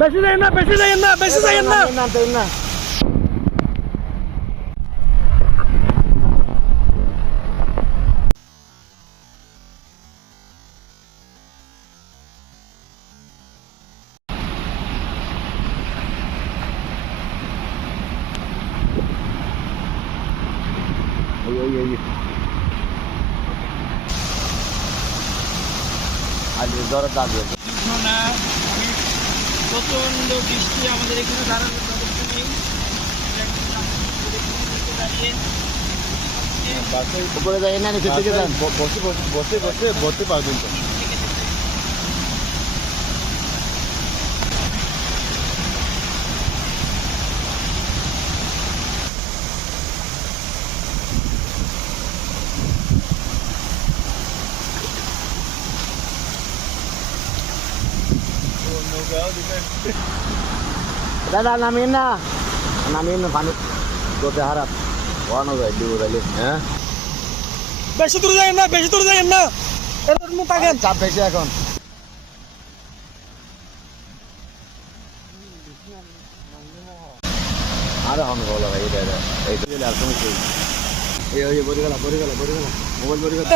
বেশি যাই না, বেশি যাই না, বেশি যাই না। না আজ জ্বরের দাগ না, প্রচন্ড বৃষ্টি আমাদের এখানে দাঁড়ানোর ব্যবস্থা নেই। উপরে যাই না, নিচের দিকে যান। বসে বসে বসে বসতে পারবেন তো। দাদা নামিয়ে না, নামিয়ে না, পানি গোতে হারাপ ওয়ানো যায় ডিউ রাইলে। হ্যাঁ বেশি দূর যাই না, বেশি দূর যাই না, এর মুখ থাকেন। চাপ বেশি এখন। আরে হন বলো ভাই, এটা এই তো আর তুমি এই বড়ি গেল মোবাইল বড়ি গেল।